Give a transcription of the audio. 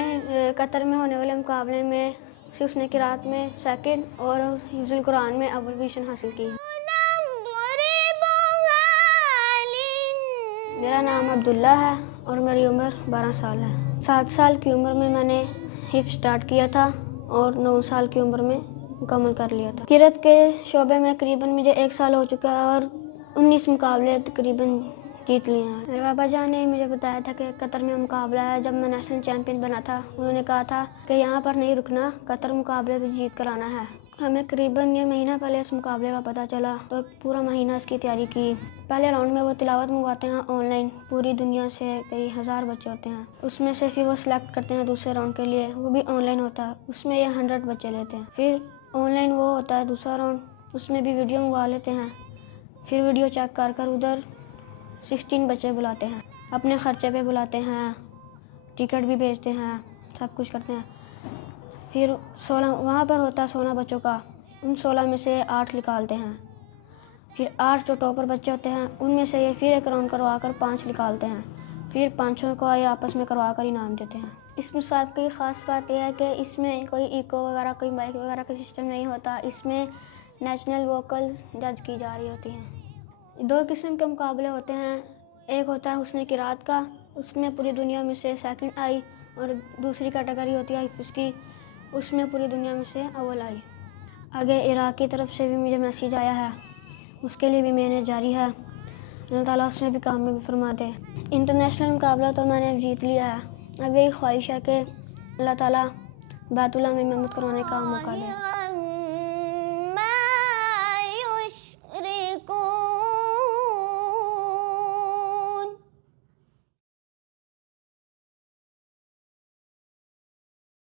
نے قطر میں ہونے والے مقابلے میں حسن قرات میں سیکنڈ اور حفظ القرآن میں اول پوزیشن حاصل کی. میرا نام عبداللہ ہے اور میری عمر 12 سال ہے. 7 سال کی عمر میں نے حفظ سٹارٹ کیا تھا اور 9 سال کی عمر میں مکمل کر لیا تھا. قرات کے شعبے میں تقریباً مجھے 1 سال ہو چکا ہے اور 19 مقابلے تقریباً جیت لیے ہیں. میرے بابا جان نے مجھے بتایا تھا کہ قطر میں مقابلہ ہے. جب میں نیشنل چیمپئن بنا تھا انہوں نے کہا تھا کہ یہاں پر نہیں رکنا، قطر مقابلے بھی جیت کر آنا ہے. ہمیں قریباً یہ مہینہ پہلے اس مقابلے کا پتہ چلا تو پورا مہینہ اس کی تیاری کی. پہلے راؤنڈ میں وہ تلاوت منگواتے ہیں آن لائن، پوری دنیا سے کئی ہزار بچے ہوتے ہیں. اس میں سے پھر وہ سلیکٹ کرتے ہیں دوسرے راؤنڈ کے لیے، وہ بھی آن لائن ہوتا ہے. اس میں یہ 100 بچے لیتے ہیں. پھر آن لائن وہ ہوتا ہے دوسرا راؤنڈ، اس میں بھی ویڈیو منگوا لیتے ہیں. پھر ویڈیو چیک کر کر ادھر 16 بچے بلاتے ہیں، اپنے خرچے پہ بلاتے ہیں، ٹکٹ بھی بھیجتے ہیں، سب کچھ کرتے ہیں. پھر 16 وہاں پر ہوتا ہے 16 بچوں کا، ان 16 میں سے 8 نکالتے ہیں. پھر 8 جو ٹاپر بچے ہوتے ہیں ان میں سے یہ پھر ایک راؤنڈ کروا کر 5 نکالتے ہیں. پھر 5 کو یہ آپس میں کروا کر انعام دیتے ہیں. اس مسابقے کی خاص بات یہ ہے کہ اس میں کوئی ایکو وغیرہ، کوئی مائک وغیرہ کا سسٹم نہیں ہوتا. اس میں نیشنل ووکل جج کی جا رہی ہوتی ہیں. 2 قسم کے مقابلے ہوتے ہیں. ایک ہوتا ہے حسن قرات کا، اس میں پوری دنیا میں سے سیکنڈ آئی، اور دوسری کیٹیگری ہوتی ہے حفظ کی، اس میں پوری دنیا میں سے اول آئی. آگے عراق کی طرف سے بھی مجھے میسیج آیا ہے، اس کے لیے بھی محنت جاری ہے. اللہ تعالیٰ اس میں بھی کام میں بھی فرما دے. انٹرنیشنل مقابلہ تو میں نے جیت لیا ہے. اب یہی خواہش ہے کہ اللہ تعالیٰ بیت اللہ میں محنت کروانے کا موقع دے.